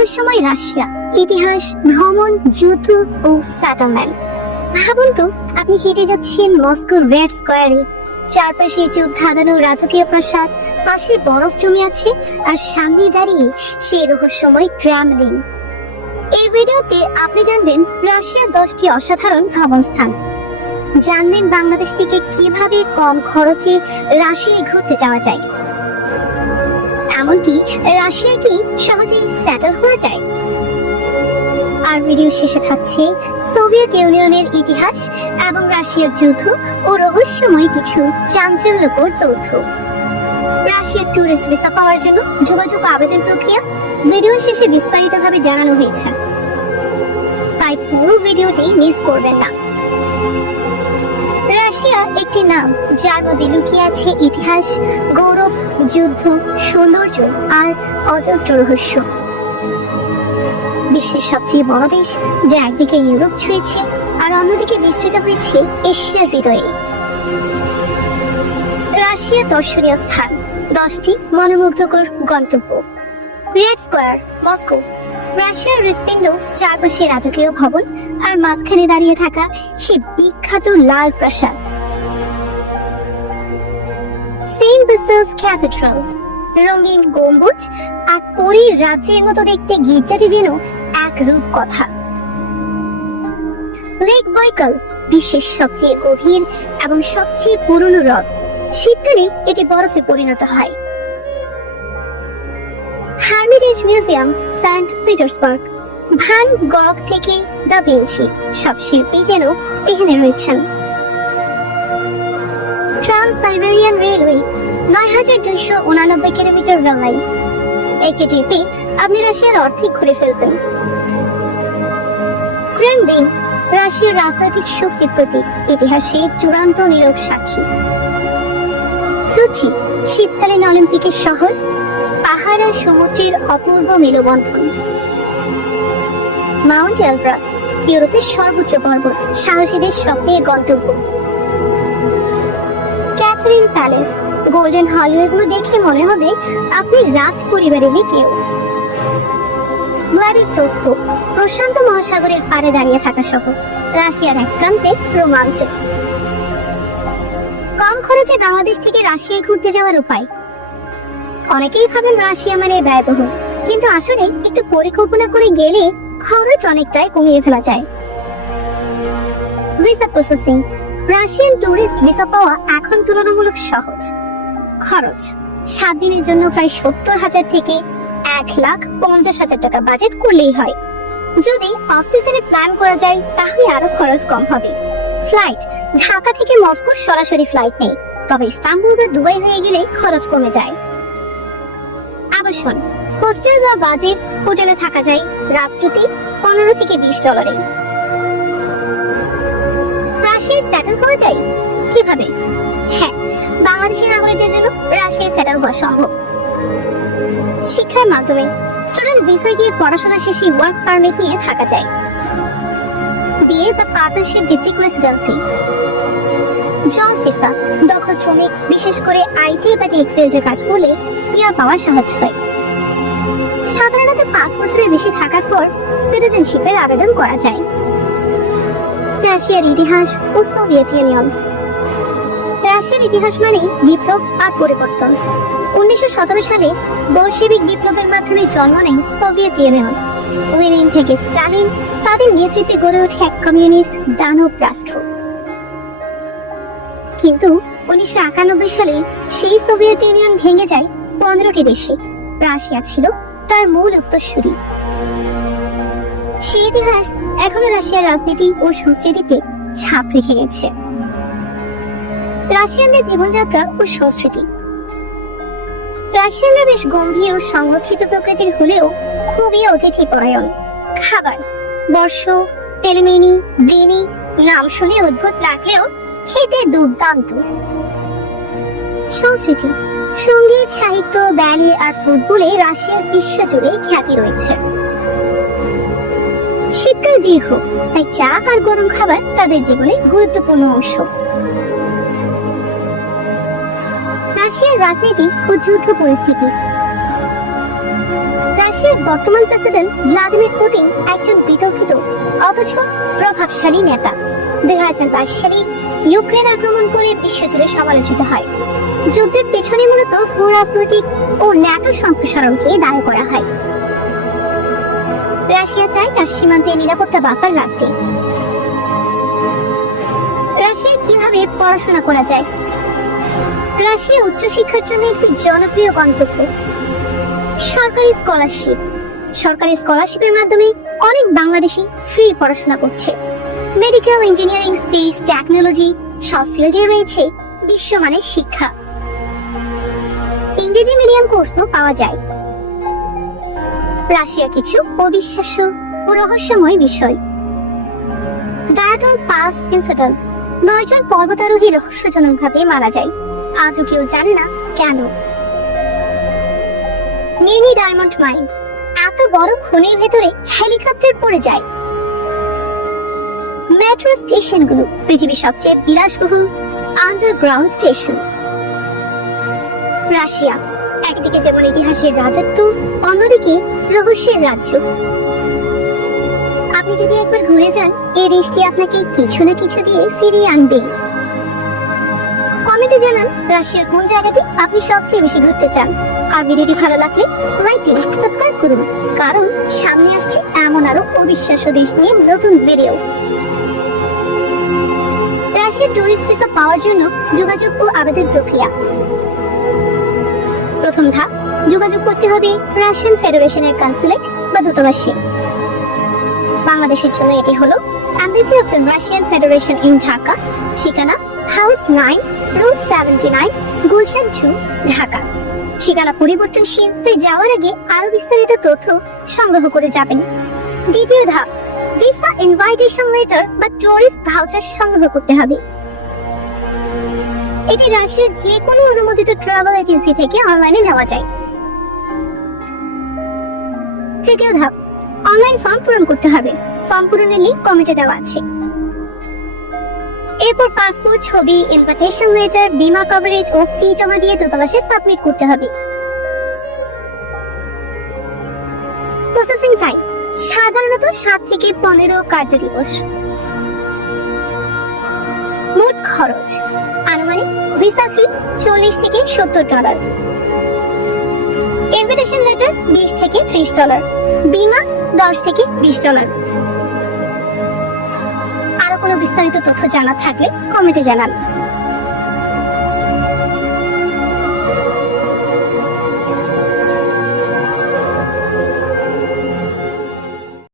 রহস্যময় রাশিয়া, ইতিহাস, ভ্রমণ, যুদ্ধ ও স্যাটারম্যান ভাবুন তো, আপনি হেঁটে যাচ্ছেন মস্কোর রেড স্কোয়ারে। চারপাশে চোখ ধাঁধানো রাজকীয় প্রাসাদ, পাশে বরফ জমে আছে আর সামনে দাঁড়িয়ে সেই রহস্যময় ক্র্যামলিন এই ভিডিওতে আপনি জানবেন রাশিয়ার দশটি অসাধারণ ভ্রমণ স্থান জানবেন বাংলাদেশ থেকে কীভাবে কম খরচে রাশিয়ায় ঘুরতে যাওয়া যায়। এমনকি রাশিয়া কি সহজেই সেটেল হওয়া যায়? আর ভিডিও শেষে থাকছে সোভিয়েত ইউনিয়নের ইতিহাস এবং রাশিয়ার যুদ্ধ ও রহস্যময় কিছু চাঞ্চল্যকর তথ্য। রাশিয়ার ট্যুরিস্ট ভিসা পাওয়ার জন্য যোগাযোগ আবেদন প্রক্রিয়া ভিডিও শেষে বিস্তারিতভাবে জানানো হয়েছে। তাই পুরো ভিডিওটি মিস করবেন না। রাশিয়া একটি নাম যার মধ্যে লুকিয়ে আছে ইতিহাস গৌরব যুদ্ধ, সৌন্দর্য আর অজস্র রহস্য। বিশ্বের সবচেয়ে বড় দেশ যা একদিকে ইউরোপ ছুঁয়েছে আর অন্যদিকে বিস্তৃত হয়েছে এশিয়ার হৃদয়ে। রাশিয়া দর্শনীয় স্থান। দশটি মনোমুগ্ধকর গন্তব্য। Red square, Moscow. রাশিয়ার হৃৎপিণ্ড চারপাশে রাজকীয় ভবন আর মাঝখানে দাঁড়িয়ে থাকা সে বিখ্যাত লাল প্রাসাদ। সেন্ট ক্যাথেড্রাল রঙিন গম্বুজ আর পরীর রাজ্যের মতো দেখতে গির্জাটি যেন এক রূপ কথা লেক বয়কল বিশ্বের সবচেয়ে গভীর এবং সবচেয়ে পুরনো হ্রদ। শীতকালে এটি বরফে পরিণত হয়। Hermitage museum Saint Petersburg Van Gogh থেকে দা ভিঞ্চি সব শিল্পী যেন এখানে রয়েছেন। ট্রান্স সাইবেরিয়ান রেলওয়ে নয় হাজার দুইশো উনানব্বই কিলোমিটার রেল একটি ট্রিপে আপনি রাশিয়ার অর্ধেক ঘুরে ফেলবেন ক্রেমলিন, রাশিয়ার রাজনৈতিক শক্তির প্রতীক ইতিহাসে চূড়ান্ত নীরব সাক্ষী। সুচি, শীতকালীন অলিম্পিকের শহর, পাহাড় আর সমুদ্রের অপূর্ব মেলবন্ধন। মাউন্ট এলব্রাস ইউরোপের সর্বোচ্চ পর্বত, সাহসীদের স্বপ্নের গন্তব্য। ক্যাথরিন প্যালেস গোল্ডেন হল এগুলো দেখে মনে হবে আপনি রাজ পরিবারেরই কেউ। প্রশান্ত মহাসাগরের পাড়ে দাঁড়িয়ে থাকা শহর রাশিয়ার এক প্রান্তে রোমাঞ্চ। কম খরচে বাংলাদেশ থেকে রাশিয়ায় ঘুরতে যাওয়ার উপায়। অনেকেই ভাবেন রাশিয়া মানে ব্যয়বহুল, কিন্তু আসলে একটু পরিকল্পনা করে গেলে খরচ অনেকটাই কমিয়ে ফেলা যায়। Visa processing Russian tourist visa পাওয়া এখন তুলনামূলক সহজ। খরচ। সাত দিনের জন্য প্রায় সত্তর হাজার থেকে এক লাখ পঞ্চাশ হাজার টাকা বাজেট করলেই হয়। যদি অফ সিজনে প্ল্যান করা যায়, তাহলে আরও খরচ কম হবে। ফ্লাইট ঢাকা থেকে মস্কোর সরাসরি ফ্লাইট নেই। তবে ইস্তাম্বুল বা দুবাই হয়ে গেলে খরচ কমে যায়। আবাসন হোস্টেল বা বাজেট হোটেলে থাকা যায় রাত প্রতি পনেরো থেকে বিশ ডলারে রাশিয়ায় সেটেল হওয়া যায়? কীভাবে? হ্যাঁ বাংলাদেশি নাগরিকদের জন্য রাশিয়ায় সেটেল হওয়া সম্ভব। শিক্ষার মাধ্যমে স্টুডেন্ট ভিসা গিয়ে পড়াশোনা শেষে ওয়ার্ক পারমিট নিয়ে থাকা যায়। বিয়ে বা পার্টনারশিপ ভিত্তিক রেসিডেন্সি জব ভিসা দক্ষ শ্রমিক, বিশেষ করে আইটি বা টেক ফিল্ডে কাজ করলে পিআর পাওয়া সহজ হয়। সাধারণত পাঁচ বছরের বেশি থাকার পর সিটিজেনশিপের আবেদন করা যায়। রাশিয়ার ইতিহাস ও সোভিয়েত ইউনিয়ন। রাশিয়ার ইতিহাস মানে বিপ্লব আর পরিবর্তন। উনিশশো সতেরো সালে বলশেবিক বিপ্লবের মাধ্যমে জন্ম নেয় সোভিয়েত ইউনিয়ন। থেকে স্টালিন তাদের নেতৃত্বে গড়ে ওঠে এক কমিউনিস্ট দানব রাষ্ট্র। কিন্তু উনিশশো একানব্বই সালে সেই সোভিয়েত ইউনিয়ন ভেঙে যায় পনেরোটি দেশে। রাশিয়া ছিল তার মূল উত্তরসূরি। সেই ইতিহাস এখনও রাশিয়ার রাজনীতি ও সংস্কৃতিতে ছাপ রেখে গেছে। রাশিয়ানদের জীবনযাত্রা ও সংস্কৃতি। রাশিয়ানরা বেশ গম্ভীর ও সংরক্ষিত প্রকৃতির হলেও খুবই অতিথি পরায়ণ। খাবার, বর্ষ, পেলেমিনি ব্রিনি নাম শুনে অদ্ভুত লাগলেও খেতে দুর্দান্ত। সংস্কৃতি, সংগীত, সাহিত্য, ব্যালি আর ফুটবলে রাশিয়ার বিশ্বজুড়ে খ্যাতি রয়েছে। শীতকাল দীর্ঘ, তাই চা আর গরম খাবার তাদের জীবনে গুরুত্বপূর্ণ অংশ। রাশিয়ার রাজনীতি ও যুদ্ধ পরিস্থিতি। রাশিয়ার বর্তমান প্রেসিডেন্ট ভ্লাদিমির পুতিন একজন বিতর্কিত, অথচ প্রভাবশালী নেতা। দুই হাজার বাইশ সালে ইউক্রেন আক্রমণ করে বিশ্বজুড়ে সমালোচিত হয়। যুদ্ধের পেছনে মূলত ভূ রাজনৈতিক ও ন্যাটো সম্প্রসারণকে দায়ী করা হয়। রাশিয়া চায় তার সীমান্তে নিরাপত্তা বাফার রাখতে। রাশিয়া কীভাবে পড়াশোনা করা যায় রাশিয়া উচ্চশিক্ষার জন্য একটি জনপ্রিয় গন্তব্য। সরকারি স্কলারশিপ। সরকারি স্কলারশিপের মাধ্যমে অনেক বাংলাদেশি ফ্রি পড়াশোনা করছে। মেডিকেল ইঞ্জিনিয়ারিং স্পেস টেকনোলজি সব ফিল্ডে রয়েছে বিশ্বমানের শিক্ষা। ইংরেজি মিডিয়াম কোর্সও পাওয়া যায়। রাশিয়া কিছু অবিশ্বাস্য ও রহস্যময় বিষয়। ডায়াটল পাস ইনসিডেন্ট নয়জন পর্বতারোহী রহস্যজনকভাবে মারা যায়। আজও কেউ জানে না কেন। মিনি ডায়মন্ড মাইন এত বড় খনির ভেতরে হেলিকপ্টার পড়ে যায়। মেট্রো স্টেশনগুলো পৃথিবীর সবচেয়ে বিলাসবহুল আন্ডারগ্রাউন্ড স্টেশন। রাশিয়া, একদিকে যেমন ইতিহাসের রাজত্ব, অন্যদিকে রহস্যের রাজ্য। আপনি যদি একবার ঘুরে যান, এই দেশটি আপনাকে কিছু না কিছু দিয়ে ফিরিয়ে আনবে কমেন্টে জানান, রাশিয়ার কোন জায়গাটি আপনি সবচেয়ে বেশি ঘুরতে চান? আর ভিডিওটি ভালো লাগলে লাইক দিন সাবস্ক্রাইব করুন, কারণ সামনে আসছে এমন আরও অবিশ্বাস্য দেশ নিয়ে নতুন ভিডিও রাশিয়ার টুরিস্ট ভিসা পাওয়ার জন্য যোগাযোগ ও আবেদন প্রক্রিয়া। প্রথম ধাপ, যোগাযোগ করতে হবে রাশিয়ান ফেডারেশনের কনসুলেট বা দূতাবাসে। বাংলাদেশের জন্য এটি হলো embassy of the Russian federation in Dhaka ঠিকানা house nine, room seventy nine, Gulshan two, Dhaka. ঠিকানা পরিবর্তনশীল। তাই যাওয়ার আগে আরও বিস্তারিত তথ্য সংগ্রহ করে যাবেন। দ্বিতীয় ধাপ, ভিসা ইনভাইটেশন লেটার বা টুরিস্ট ভাউচার সংগ্রহ করতে হবে। এটি রাশিয়ার যে কোনো অনুমোদিত ট্রাভেল এজেন্সি থেকে অনলাইনে নেওয়া যায়। তৃতীয় ধাপ অনলাইন ফর্ম পূরণ করতে হবে। ফর্ম পূরণের লিঙ্ক কমেন্টে দেওয়া আছে। এরপর পাসপোর্ট ছবি ইনভিটেশন লেটার বিমা কভারেজ ও ফি জমা দিয়ে দূতাবাসে সাবমিট করতে হবে। প্রসেসিং টাইম সাধারণত সাত থেকে পনেরো কার্য দিবস মোট খরচ, আনুমানিক ভিসা ফি চল্লিশ থেকে সত্তর ডলার ইনভিটেশন লেটার বিশ থেকে ত্রিশ ডলার বিমা দশ থেকে বিশ ডলার কোনো বিস্তারিত তথ্য জানা থাকলে কমেন্টে জানান।